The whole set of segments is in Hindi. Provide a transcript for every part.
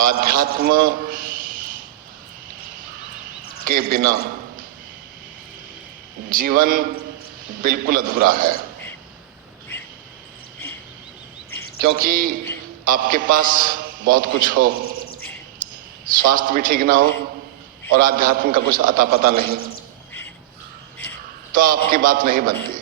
आध्यात्म के बिना जीवन बिल्कुल अधूरा है, क्योंकि आपके पास बहुत कुछ हो, स्वास्थ्य भी ठीक ना हो और आध्यात्म का कुछ अता पता नहीं, तो आपकी बात नहीं बनती।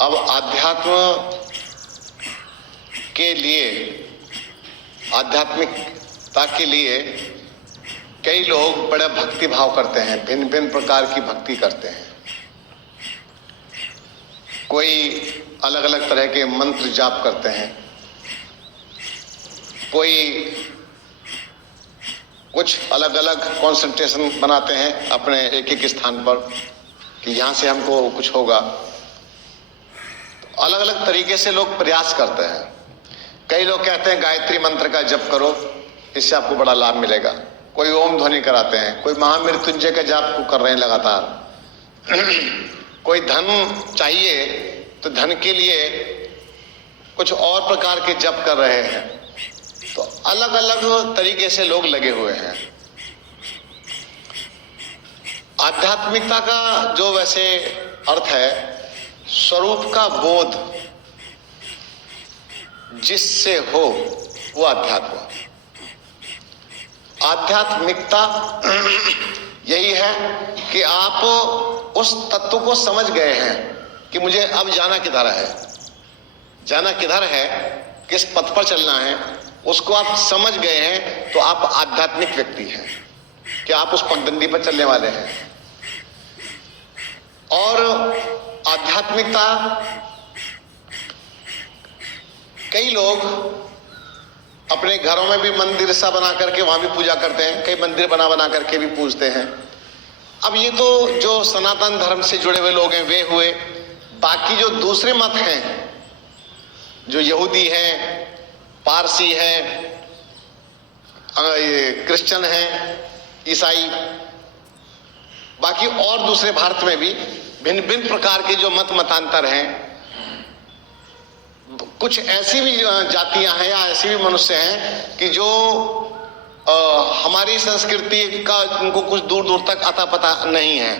अब आध्यात्म के लिए, आध्यात्मिकता के लिए कई लोग बड़े भक्ति भाव करते हैं, भिन्न भिन्न प्रकार की भक्ति करते हैं। कोई अलग अलग तरह के मंत्र जाप करते हैं, कोई कुछ अलग अलग कंसंट्रेशन बनाते हैं अपने एक एक स्थान पर कि यहाँ से हमको कुछ होगा। तो अलग अलग तरीके से लोग प्रयास करते हैं। कई लोग कहते हैं गायत्री मंत्र का जप करो, इससे आपको बड़ा लाभ मिलेगा। कोई ओम ध्वनि कराते हैं, कोई महामृत्युंजय का जाप को कर रहे हैं लगातार। कोई धन चाहिए तो धन के लिए कुछ और प्रकार के जप कर रहे हैं। तो अलग अलग तरीके से लोग लगे हुए हैं। आध्यात्मिकता का जो वैसे अर्थ है, स्वरूप का बोध जिससे हो वो अध्यात्म। आध्यात्मिकता यही है कि आप उस तत्व को समझ गए हैं कि मुझे अब जाना किधर है, जाना किधर है, किस पथ पर चलना है, उसको आप समझ गए हैं तो आप आध्यात्मिक व्यक्ति हैं कि आप उस पगडंडी पर चलने वाले हैं। और आध्यात्मिकता, कई लोग अपने घरों में भी मंदिर सा बना करके वहां भी पूजा करते हैं, कई मंदिर बना बना करके भी पूजते हैं। अब ये तो जो सनातन धर्म से जुड़े हुए लोग हैं वे हुए। बाकी जो दूसरे मत हैं, जो यहूदी हैं, पारसी हैं, क्रिश्चियन हैं, ईसाई, बाकी और दूसरे भारत में भी भिन्न भिन्न प्रकार के जो मतांतर हैं। कुछ ऐसी भी जातियां हैं या ऐसे भी मनुष्य हैं कि जो हमारी संस्कृति का उनको कुछ दूर दूर तक अता पता नहीं है।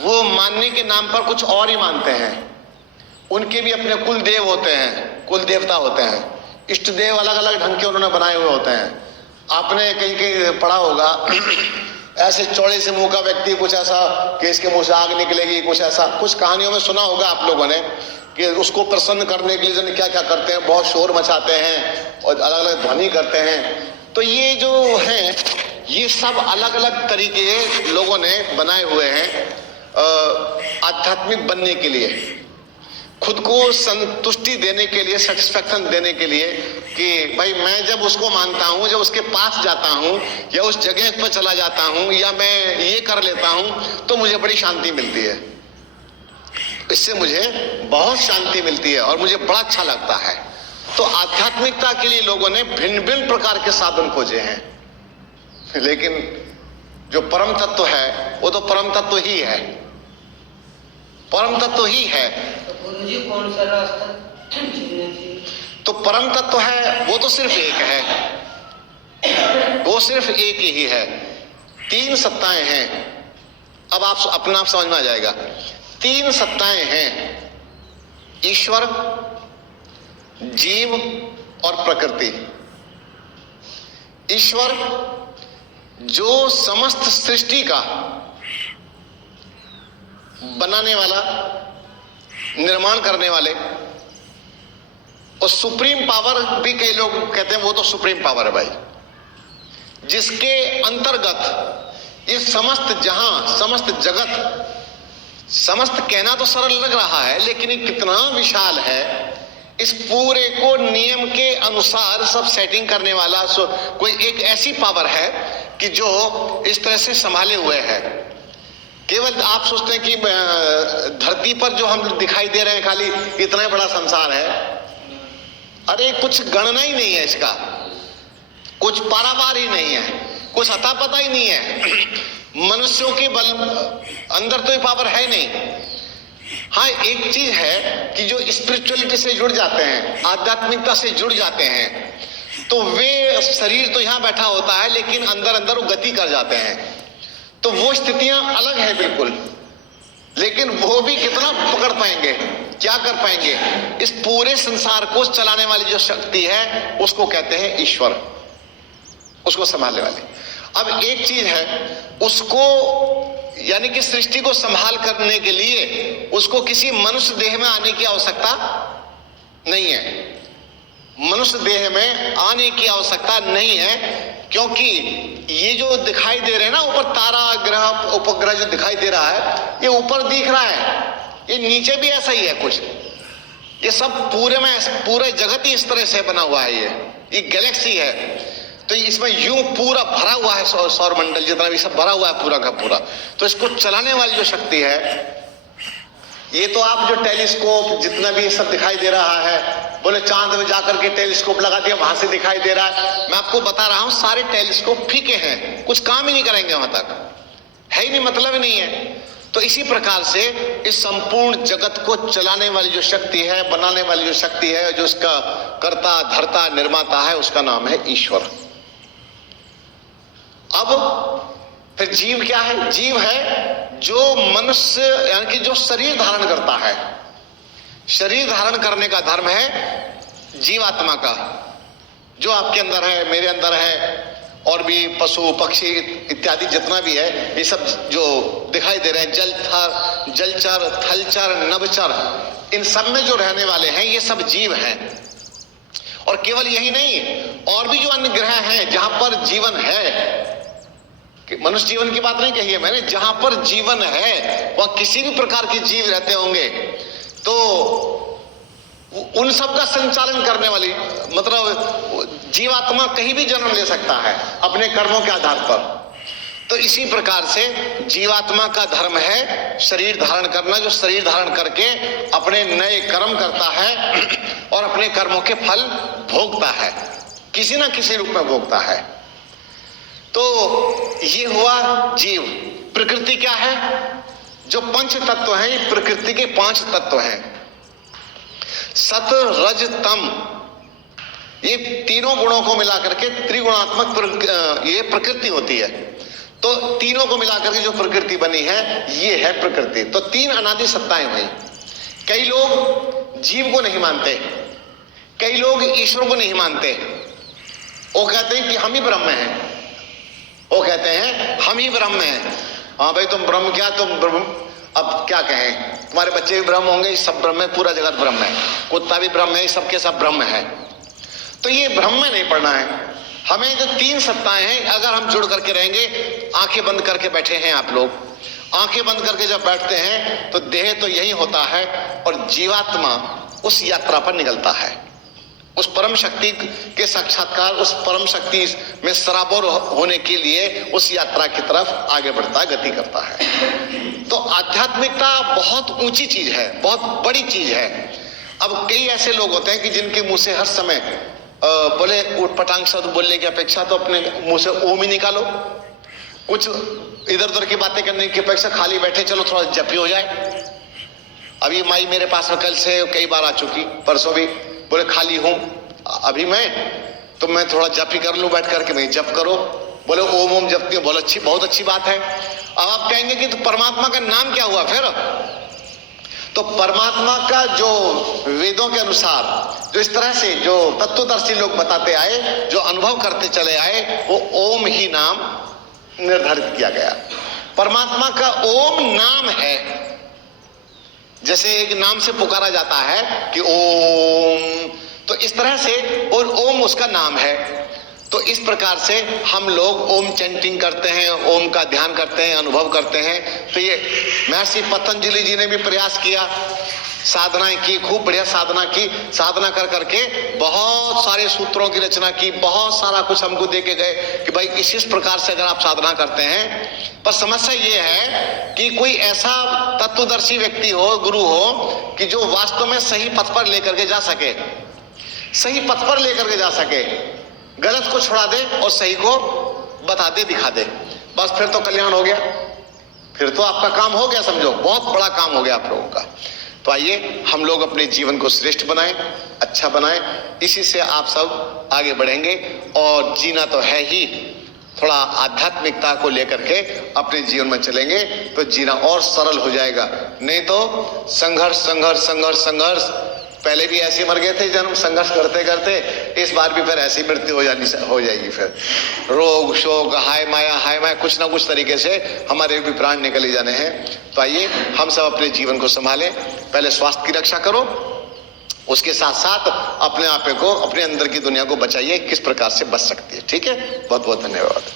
वो मानने के नाम पर कुछ और ही मानते हैं। उनके भी अपने कुल देव होते हैं, कुल देवता होते हैं, इष्ट देव अलग अलग ढंग के उन्होंने बनाए हुए होते हैं। आपने कहीं कहीं पढ़ा होगा ऐसे चौड़े से मुंह का व्यक्ति, कुछ ऐसा कि इसके मुंह से आग निकलेगी, कुछ ऐसा, कुछ कहानियों में सुना होगा आप लोगों ने कि उसको प्रसन्न करने के लिए जन क्या क्या करते हैं, बहुत शोर मचाते हैं और अलग अलग ध्वनि करते हैं। तो ये जो है, ये सब अलग अलग तरीके लोगों ने बनाए हुए हैं आध्यात्मिक बनने के लिए, खुद को संतुष्टि देने के लिए, सेटिस्फैक्शन देने के लिए कि भाई मैं जब उसको मानता हूं, जब उसके पास जाता हूं या उस जगह पर चला जाता हूं या मैं ये कर लेता हूं तो मुझे बड़ी शांति मिलती है, इससे मुझे बहुत शांति मिलती है और मुझे बड़ा अच्छा लगता है। तो आध्यात्मिकता के लिए लोगों ने भिन्न भिन्न प्रकार के साधन खोजे हैं, लेकिन जो परम तत्व है वो तो परम तत्व ही है, परम तत्व ही है। मुझे कौन सा रास्ता चुनना चाहिए? तो परम तत्व है वो तो सिर्फ एक है, वो सिर्फ एक ही है। तीन सत्ताएं हैं। अब आप अपना आप समझ में आ जाएगा। तीन सत्ताएं हैं, ईश्वर, जीव और प्रकृति। ईश्वर जो समस्त सृष्टि का बनाने वाला, निर्माण करने वाले, और सुप्रीम पावर भी कई लोग कहते हैं वो तो सुप्रीम पावर है भाई, जिसके अंतर्गत ये समस्त जहां, समस्त जगत, समस्त कहना तो सरल लग रहा है लेकिन ये कितना विशाल है। इस पूरे को नियम के अनुसार सब सेटिंग करने वाला कोई एक ऐसी पावर है कि जो इस तरह से संभाले हुए है। केवल आप सोचते हैं कि धरती पर जो हम दिखाई दे रहे हैं खाली इतना ही बड़ा संसार है, अरे कुछ गणना ही नहीं है इसका, कुछ पारावार ही नहीं है, कुछ अता पता ही नहीं है। मनुष्यों के बल अंदर तो ये पावर है नहीं। हाँ, एक चीज है कि जो स्पिरिचुअलिटी से जुड़ जाते हैं, आध्यात्मिकता से जुड़ जाते हैं, तो वे शरीर तो यहां बैठा होता है लेकिन अंदर अंदर वो गति कर जाते हैं। तो वो स्थितियां अलग है बिल्कुल, लेकिन वो भी कितना पकड़ पाएंगे, क्या कर पाएंगे? इस पूरे संसार को चलाने वाली जो शक्ति है उसको कहते हैं ईश्वर, उसको संभालने वाले। अब एक चीज है, उसको यानी कि सृष्टि को संभाल करने के लिए उसको किसी मनुष्य देह में आने की आवश्यकता नहीं है। मनुष्य देह में आने की आवश्यकता नहीं है, क्योंकि ये जो दिखाई दे रहे हैं ना ऊपर तारा ग्रह उपग्रह जो दिखाई दे रहा है, ये ऊपर दिख रहा है, ये नीचे भी ऐसा ही है कुछ। ये सब पूरे जगत ही इस तरह से बना हुआ है। ये गैलेक्सी है, तो इसमें यूं पूरा भरा हुआ है, सौर मंडल जितना भी सब भरा हुआ है पूरा का पूरा। तो इसको चलाने वाली जो शक्ति है, ये तो आप जो टेलीस्कोप जितना भी सब दिखाई दे रहा है, बोले चांद में जाकर के टेलीस्कोप लगा दिया वहां से दिखाई दे रहा है, मैं आपको बता रहा हूं सारे टेलीस्कोप फीके हैं, कुछ काम ही नहीं करेंगे, वहां तक है ही नहीं, मतलब ही नहीं है। तो इसी प्रकार से इस संपूर्ण जगत को चलाने वाली जो शक्ति है, बनाने वाली जो शक्ति है, जो इसका कर्ता धर्ता निर्माता है, उसका नाम है ईश्वर। अब फिर जीव क्या है? जीव है जो मनुष्य यानी कि जो शरीर धारण करता है। शरीर धारण करने का धर्म है जीवात्मा का, जो आपके अंदर है, मेरे अंदर है, और भी पशु पक्षी इत्यादि जितना भी है, ये सब जो दिखाई दे रहे हैं, जलचर थलचर नभचर, इन सब में जो रहने वाले हैं ये सब जीव हैं। और केवल यही नहीं, और भी जो अन्य ग्रह हैं जहां पर जीवन है, मनुष्य जीवन की बात नहीं कही है मैंने, जहां पर जीवन है वहां किसी भी प्रकार के जीव रहते होंगे, तो उन सब का संचालन करने वाली, मतलब जीवात्मा कहीं भी जन्म ले सकता है अपने कर्मों के आधार पर। तो इसी प्रकार से जीवात्मा का धर्म है शरीर धारण करना, जो शरीर धारण करके अपने नए कर्म करता है और अपने कर्मों के फल भोगता है, किसी ना किसी रूप में भोगता है। तो ये हुआ जीव। प्रकृति क्या है? जो पंच तत्व हैं, ये प्रकृति के 5 तत्व हैं, सत रज तम, ये तीनों गुणों को मिलाकर के त्रिगुणात्मक ये प्रकृति होती है। तो तीनों को मिलाकर के जो प्रकृति बनी है ये है प्रकृति। तो 3 अनादि सत्ताएं हुई। कई लोग जीव को नहीं मानते, कई लोग ईश्वर को नहीं मानते, वो कहते हैं कि हम ही ब्रह्म हैं, वो कहते हैं हम ही ब्रह्म हैं। हाँ भाई तुम ब्रह्म क्या, तुम ब्रह्म, अब क्या कहें, तुम्हारे बच्चे भी ब्रह्म होंगे, सब ब्रह्म है, पूरा जगत ब्रह्म है, कुत्ता भी ब्रह्म है, सबके सब ब्रह्म है। तो ये ब्रह्म में नहीं पढ़ना है हमें। जो 3 सत्ताएं हैं, अगर हम जुड़ करके रहेंगे, आंखें बंद करके बैठे हैं आप लोग, आंखें बंद करके जब बैठते हैं तो देह तो यही होता है और जीवात्मा उस यात्रा पर निकलता है, उस परम शक्ति के साक्षात्कार, उस परम शक्ति में सराबोर होने के लिए उस यात्रा की तरफ आगे बढ़ता है, गति करता है। तो आध्यात्मिकता बहुत ऊंची चीज है, बहुत बड़ी चीज है। अब कई ऐसे लोग होते हैं कि जिनके मुंह से हर समय बोले उठपटांग शब्द बोलने की अपेक्षा तो अपने मुंह से ओम ही निकालो, कुछ इधर उधर की बातें करने की अपेक्षा खाली बैठे चलो थोड़ा जपी हो जाए। अभी माई मेरे पास में कल से कई बार आ चुकी, परसों भी, बोले खाली हूं अभी मैं, तो मैं थोड़ा जप ही कर लूं बैठ करके। मैं जप करो, बोले ओम ओम जपती हूं, बहुत अच्छी बात है। अब आप कहेंगे कि तो परमात्मा का नाम क्या हुआ फिर? तो परमात्मा का जो वेदों के अनुसार जो इस तरह से जो तत्वदर्शी लोग बताते आए, जो अनुभव करते चले आए, वो ओम ही नाम निर्धारित किया गया। परमात्मा का ओम नाम है, जैसे एक नाम से पुकारा जाता है कि ओम, तो इस तरह से, और ओम उसका नाम है। तो इस प्रकार से हम लोग ओम चैंटिंग करते हैं, ओम का ध्यान करते हैं, अनुभव करते हैं। तो ये महर्षि पतंजलि जी ने भी प्रयास किया, साधनाएं की, खूब बढ़िया साधना की, साधना कर करके बहुत सारे सूत्रों की रचना की, बहुत सारा कुछ हमको दे के गए कि भाई इस प्रकार से अगर आप साधना करते हैं। पर समस्या ये है कि कोई ऐसा तत्वदर्शी व्यक्ति हो, गुरु हो, कि जो वास्तव में सही पथ पर लेकर के जा सके, सही पथ पर लेकर के जा सके, गलत को छुड़ा दे और सही को बता दे, दिखा दे, बस फिर तो कल्याण हो गया, फिर तो आपका काम हो गया, समझो बहुत बड़ा काम हो गया आप लोगों का। तो आइए हम लोग अपने जीवन को श्रेष्ठ बनाएं, अच्छा बनाएं, इसी से आप सब आगे बढ़ेंगे। और जीना तो है ही, थोड़ा आध्यात्मिकता को लेकर के अपने जीवन में चलेंगे तो जीना और सरल हो जाएगा। नहीं तो संघर्ष संघर्ष संघर्ष संघर्ष, पहले भी ऐसे मर गए थे जन्म संघर्ष करते करते, इस बार भी फिर ऐसी मृत्यु हो जाएगी। फिर रोग शोक हाय माया कुछ ना कुछ तरीके से हमारे भी प्राण निकले जाने हैं। तो आइए हम सब अपने जीवन को संभालें। पहले स्वास्थ्य की रक्षा करो, उसके साथ साथ अपने आप को, अपने अंदर की दुनिया को बचाइए। किस प्रकार से बच सकती है, ठीक है। बहुत बहुत धन्यवाद।